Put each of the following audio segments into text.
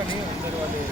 नहीं अंदर वाले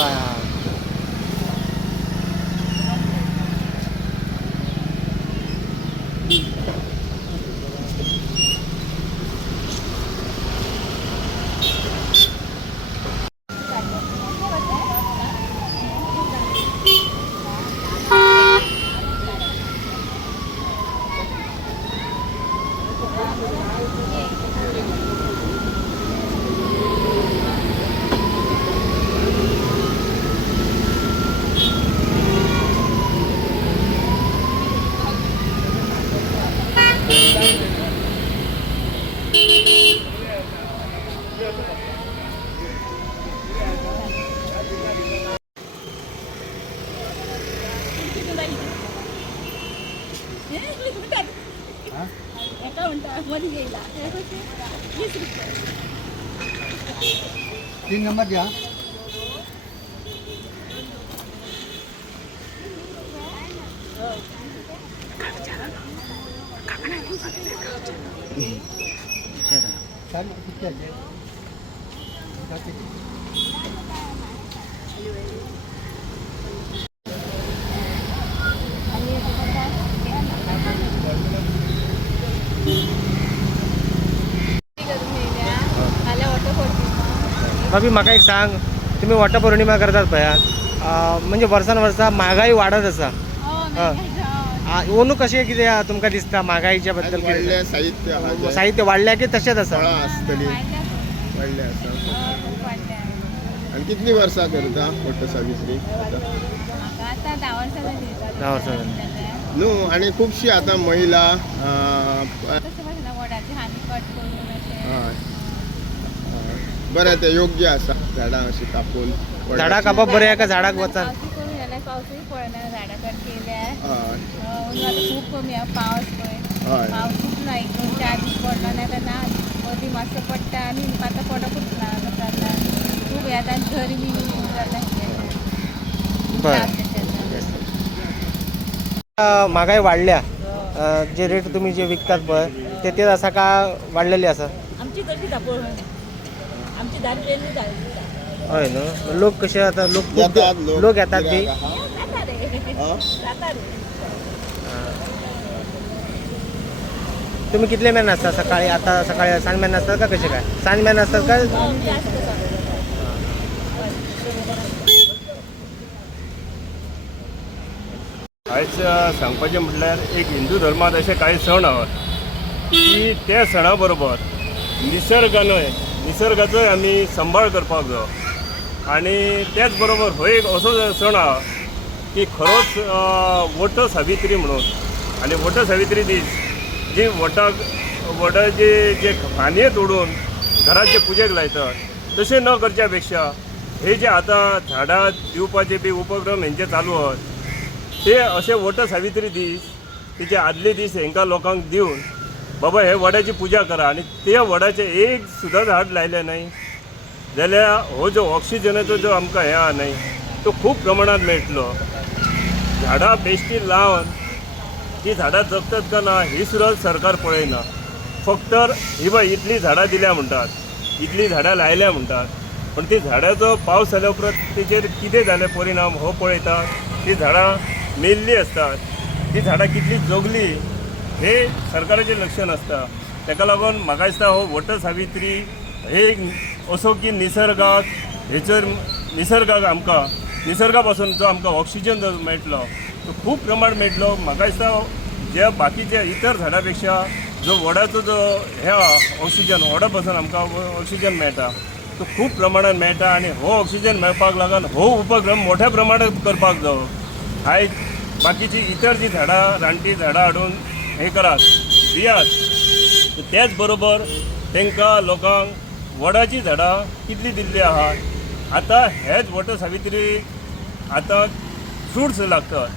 काय हा तीन नंबर द्या भाभी म्हाका एक सांग तुम्ही वटपौर्णिमा करतात पया म्हणजे वर्सान वर्सा महागाई वाढत आसा ओनू कशें कितें तुमकां दिसता महागाईच्या बद्दल साहित्य वाढल्या की तशेंच आसा वाढले आसा आणि कितली वर्सां करता वट सावित्री आता 10 वर्सां जाली 10 वर्सां न्हू आणि खुबशी आता महिला वडाची हानी कट करून अशें बरें ते योग्य आसा झाडां अशी कापून झाडां कापप बरें आहे का झाडाक वचन करून गेल्यार पावसूय पडना झाडां कट केल्यार हय आता खूब कमी आहा पावस पळय हय पावस खूब ना 1-4 दीस पडलो ना तर ना मदीं मातसो पडटा आनी आतां पडकूच ना जाता खूब हे आतां गरमी जाता बरं महागाई वाढल्या जे रेट तुम्ही जे विकतात पळय ते तेच आसा का वाढलेली आसा आमची तशी धापळ आमची दार ट्रेन हय न्हू लोक कशे आता लोक येतात बी तुम्ही कितले मॅन असता सकाळी आता सकाळी सांज मॅन असतात का कसे काय सांज मॅन असतात का आयज सांगपाचें म्हटल्यार एक हिंदू धर्मात असे काही सण आहात की त्या सणा बरोबर निसर्गाचोय आमी सांबाळ करपाक जाय आणि त्याच बरोबर हो एक असो सण आहा की खरोच वट सावित्री म्हणून आणि वट सावित्री दीस जी वडाचे जे फांदये तोडून घराचे पुजेक लायतात तशें न करच्या पेक्षा हे जे आतां झाडां दिवपाचे बी उपक्रम हेंचे चालू आहात ते असे वट सावित्री दीस तिचे आदले दीस हेंकां लोकांक दिवन बाबा हे वडाची पुजा करा आणि त्या वडाचे एक सुद्दां झाड लायलें नाही जाल्यार हो जो ऑक्सिजनाचो जो आमकां हे आहा न्हय तो खूब प्रमाणात मेळटलो झाडां बेश्टी लावन ती झाडां जगतात का ना ही सुद्दां सरकार पळयना फक्त ही बाय इतली झाडां दिल्या म्हणटात इतली झाडां लायल्या म्हणटात पण ती झाडांचो पावस जाल्या उपरांत तेचेर कितें जालें परिणाम हो पळयता ती झाडां मेल्लीं असतात ती झाडां कितली जगली हे सरकाराचें लक्ष नासता ताका लागून म्हाका दिसता हो वट सावित्री हे असो की निसर्गाक हेचर निसर्गाक आमकां निसर्गा पासून जो आमकां ऑक्सिजन जो मेळटलो तो खूब प्रमाण मेळटलो म्हाका दिसता ज्या बाकीच्या इतर झाडां पेक्षा जो वडाचो जो हे ऑक्सिजन वडा पासून आमकां ऑक्सिजन मेळटा तो खूब प्रमाणात मेळटा आनी हो ऑक्सिजन मेळपाक लागून हो उपक्रम मोठ्या प्रमाणात करपाक जावो. आयज बाकीची इतर जी झाडां रानटी झाडां हाडून हे करात दियात त्याच बरोबर तांकां लोकांक वडाची झाडां कितली दिल्ली आहात. आतां हेच वट सावित्री आतां फ्रुट्स लागतात,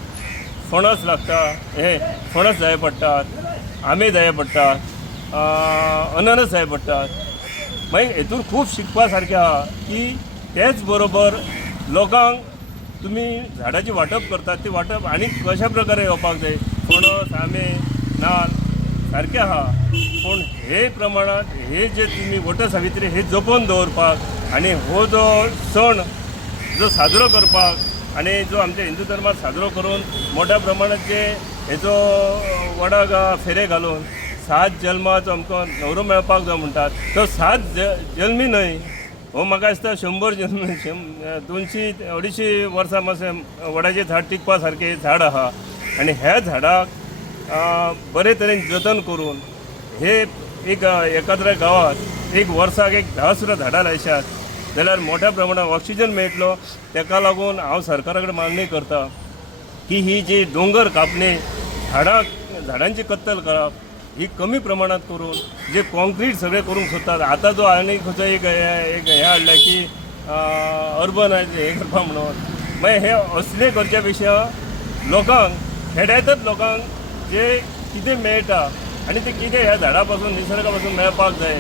फणस लागता, हे फणस जाय पडटात, आंबे जाय पडटात, अननस जाय पडटात. मागीर हेतून खूब शिकपा सारकें आहा की तेच बरोबर लोकांक तुमी झाडाची वांटप करतात ती वांटप आनी कशा प्रकारे येवपाक जाय. फणस आंबे नाल्ल सारकें आहा पूण हे प्रमाणात हे जे तुमी वट सावित्री हे जपून दवरपाक आनी हो जो सण जो साजरो करपाक आनी जो आमच्या हिंदू धर्मात साजरो करून मोठ्या प्रमाणात जे हेचो वडाक फेरे घालून 7 जल्माचो आमकां न्हवरो मेळपाक जाय म्हणटात तो 7 जल्मी न्हय हो म्हाका दिसता 100 जल्म 200-250 वर्सां मातशें वडाचें झाड टिकपा सारकें झाड आहा. आनी ह्या झाडाक बरे तरेन जतन करून हे एक एखाद्या गांवांत एक वर्साक एक 10 सुद्दां झाडां लायशात जाल्यार मोठ्या प्रमाणात ऑक्सिजन मेळटलो. ताका लागून हांव सरकारा कडेन मागणी करता की ही जी दोंगर कापणी झाडांची कत्तल करप ही कमी प्रमाणात करून जे कॉन्क्रीट सगळे करूंक सोदतात. आतां जो आनी खंयचो एक हे हाडला की अर्बन हे करपा म्हणून मागीर हे असले करच्या पेक्षा लोकांक खेड्यांतच लोकांक जे कितें मेळटा आनी ते कितें ह्या झाडां पासून निसर्गा पासून मेळपाक जाय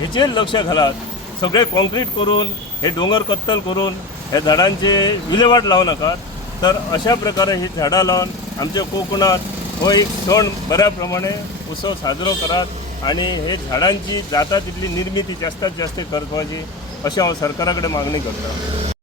हेचेर लक्ष घालात. सगळे कॉन्क्रीट करून हे दोंगर कत्तल करून हे झाडांचे विलेवाट लावू नाकात. तर अशा प्रकारे ही झाडां लावन आमच्या कोकणात हो एक सण बऱ्या प्रमाणे उत्सव साजरो करात आणि हे झाडांची जाता तितली निर्मिती जास्तीत जास्त करपाची अशी हांव सरकारा कडेन मागणी करता.